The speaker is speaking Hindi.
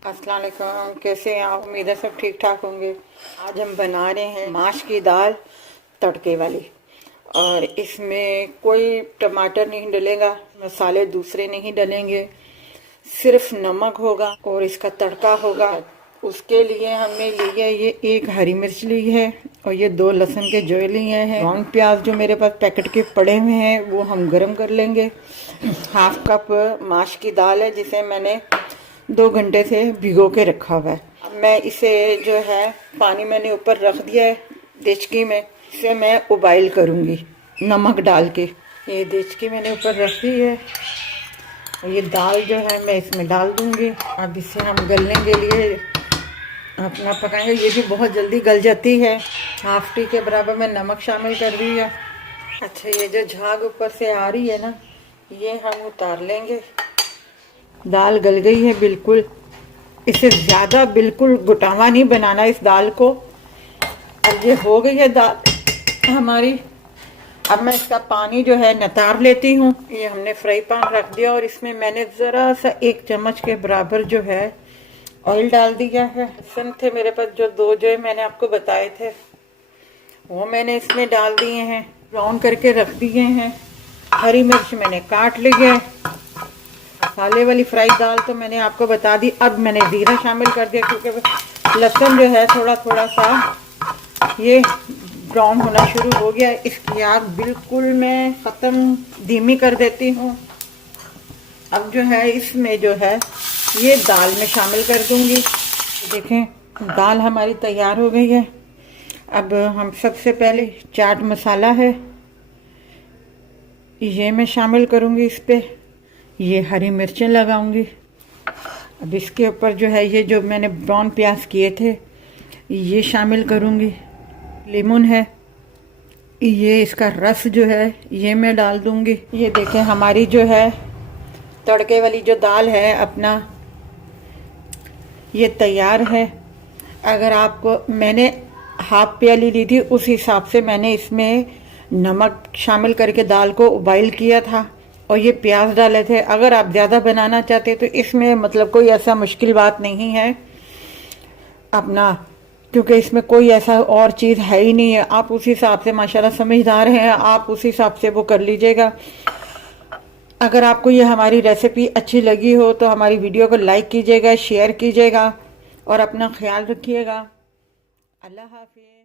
अस्सलाम वालेकुम, कैसे हैं आप? उम्मीद है सब ठीक ठाक होंगे। आज हम बना रहे हैं माश की दाल तड़के वाली, और इसमें कोई टमाटर नहीं डलेगा, मसाले दूसरे नहीं डलेंगे, सिर्फ नमक होगा और इसका तड़का होगा। उसके लिए हमने लिया ये एक हरी मिर्च ली है और ये 2 लहसुन के जोए लिए हैं। ब्राउन प्याज जो मेरे पास पैकेट के पड़े हुए हैं वो हम गरम कर लेंगे। हाफ कप माश की दाल है जिसे मैंने 2 घंटे से भिगो के रखा हुआ है। अब मैं इसे जो है पानी मैंने ऊपर रख दिया है देचकी में, इसे मैं उबाइल करूँगी नमक डाल के। ये देचकी मैंने ऊपर रख दी है और ये दाल जो है मैं इसमें डाल दूँगी। अब इसे हम गलने के लिए अपना पकाएंगे। ये भी बहुत जल्दी गल जाती है। हाफ टी के बराबर मैं नमक शामिल कर दी है। अच्छा, ये जो झाग ऊपर से आ रही है ना, ये हम उतार लेंगे। दाल गल गई है बिल्कुल। इसे ज़्यादा बिल्कुल गुटावा नहीं बनाना इस दाल को। अब ये हो गई है दाल हमारी। अब मैं इसका पानी जो है नितार लेती हूँ। ये हमने फ्राई पैन रख दिया और इसमें मैंने ज़रा सा 1 चम्मच के बराबर जो है ऑयल डाल दिया है। लहसुन थे मेरे पास जो 2 जो मैंने आपको बताए थे वो मैंने इसमें डाल दिए हैं, ब्राउन करके रख दिए हैं। हरी मिर्च मैंने काट ली है। मसाले वाली फ्राई दाल तो मैंने आपको बता दी। अब मैंने जीरा शामिल कर दिया क्योंकि लहसुन जो है थोड़ा थोड़ा सा ये ब्राउन होना शुरू हो गया। इसकी आग बिल्कुल मैं ख़त्म धीमी कर देती हूँ। अब जो है इसमें जो है ये दाल में शामिल कर दूँगी। देखें, दाल हमारी तैयार हो गई है। अब हम सबसे पहले चाट मसाला है ये मैं शामिल करूँगी इस पर। ये हरी मिर्चें लगाऊंगी। अब इसके ऊपर जो है ये जो मैंने ब्राउन प्याज किए थे ये शामिल करूंगी। लेमन है, ये इसका रस जो है ये मैं डाल दूंगी। ये देखें हमारी जो है तड़के वाली जो दाल है अपना ये तैयार है। अगर आपको मैंने हाफ प्याली ली थी उस हिसाब से मैंने इसमें नमक शामिल करके दाल को उबाइल किया था और ये प्याज डाले थे। अगर आप ज़्यादा बनाना चाहते तो इसमें मतलब कोई ऐसा मुश्किल बात नहीं है अपना, क्योंकि इसमें कोई ऐसा और चीज़ है ही नहीं है। आप उस हिसाब से माशाल्लाह समझदार हैं, आप उस हिसाब से वो कर लीजिएगा। अगर आपको ये हमारी रेसिपी अच्छी लगी हो तो हमारी वीडियो को लाइक कीजिएगा, शेयर कीजिएगा और अपना ख्याल रखिएगा। अल्लाह हाफिज़।